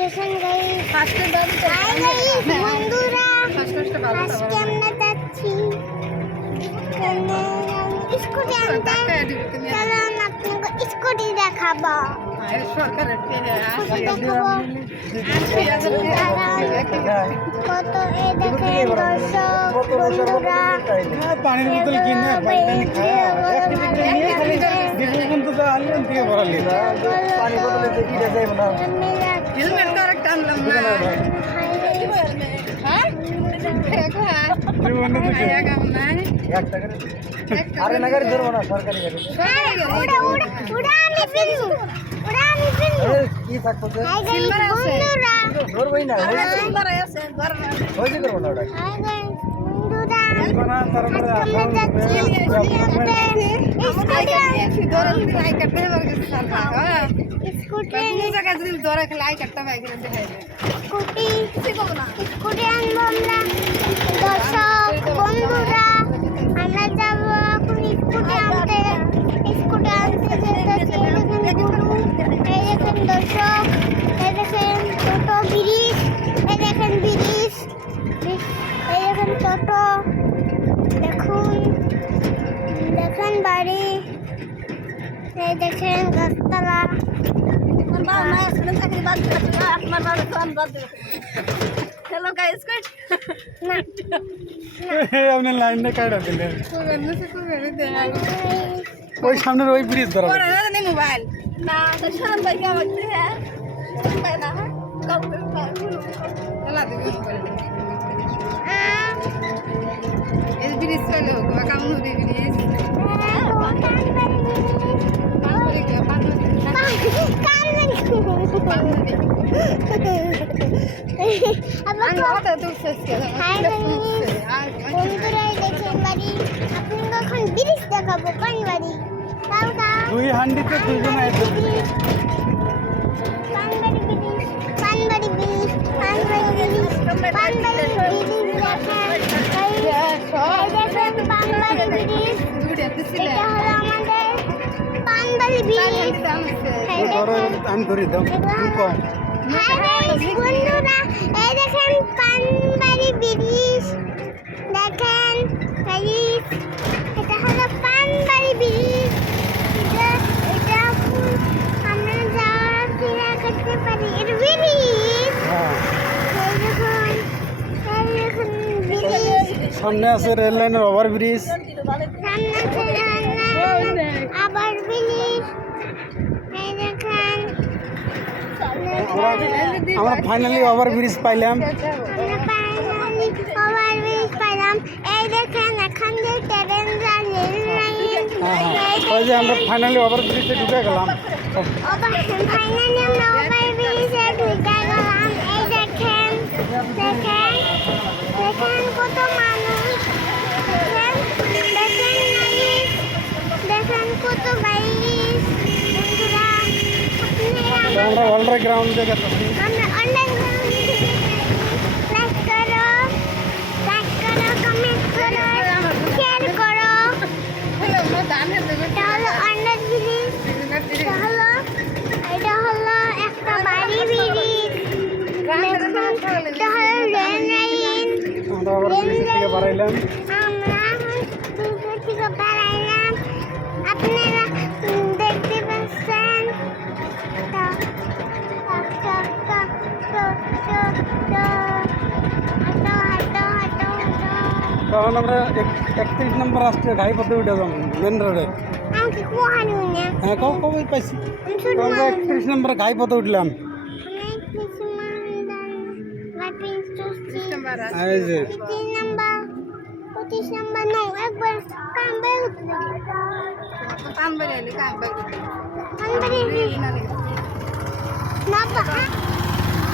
দেখেন গাইস বন্ধুরা আজকে আমরা যাচ্ছি স্কুটি আনতে। চলো আপনাকে স্কুটি দেখাবো। কত এ দেখেন দর্শক বন্ধুরা পানির বোতল কিনে আরে নাগারি ধরবো না সরকারি গাড়ি কি থাকতো ধরবই না ওই করবো না ওটা স্কুটি আনবো আমরা দর্শক বন্ধুরা। আমরা যাবো এখন স্কুটি আনতে। স্কুটি আনতে যেতেছি। এই দেখেন দর্শক, এই দেখেন ছোট ব্রিজ, এই দেখেন ব্রিজ, এই দেখেন ছোট, দেখুন দেখেন বাড়ি, এই দেখেন গাছতলা। हेलो गाइस गुड আপনি লাইনটা কাটা দিলেন ওই সামনের ওই ব্রিজ ধরা और है नहीं मोबाइल ना तो शाम भाई क्या बोलते हैं मैं ना कब चला दे मोबाइल इस ब्रिज पे लोग काम हो रही ब्रिज দুই হান্ডিতে দুইজন আছে আমি ধরি দাম কম বন্ধুরা এই দেখেন পানবাড়ি ব্রিজ, দেখেন এটা হলো পানবাড়ি ব্রিজ। এটা আমরা যাওয়া ফিরে করতে পারি এর ব্রিজ। এই দেখুন ব্রিজ, সামনে আছে রেল লাইনের ওভার ব্রিজ সামনে আছে আবার ব্রিজ। এই দেখেন আমরা ফাইনালি ওভার ব্রিজ পাইলাম। ওভার ব্রিজ পাইলাম। এই দেখেন এখন যে ট্রেন যায় রেল লাইন, ওই যে আমরা ফাইনালি ওভার ব্রিজে ঢুকে গেলাম। ফাইনালি আমরা ওভার ব্রিজে ঢুকে গেলাম। এই দেখেন দেখেন দেখেন কত মানুষ, দেখেন দেখেন দেখেন কত বাইক। বন্ধুরা আমরা অলরে গ্রাউন্ড থেকে আমরা আন্ডারগ্রাউন্ড লাইক করো, কমেন্ট করো, শেয়ার করো। এটা হলো আন্ডার ব্রিজ, এটা হলো একটা বাড়ি ব্রিজ, এটা হলো রেল লাইন। আমরা ওভার ব্রিজ থেকে বাড়াইলাম। আমরা দুটো থেকে বেড়াইলাম, আপনারা দেখতে পাচ্ছেন। তখন আমরা 31 নম্বর রাস্তায় ঘাই পথে উঠে যাবো মেন রোডে। হ্যাঁ কবে পাইছি আমরা 31 নম্বর ঘাই পথে উঠলাম। এই যে 25 নম্বর নয় একবার काम बरेली काम बरेली না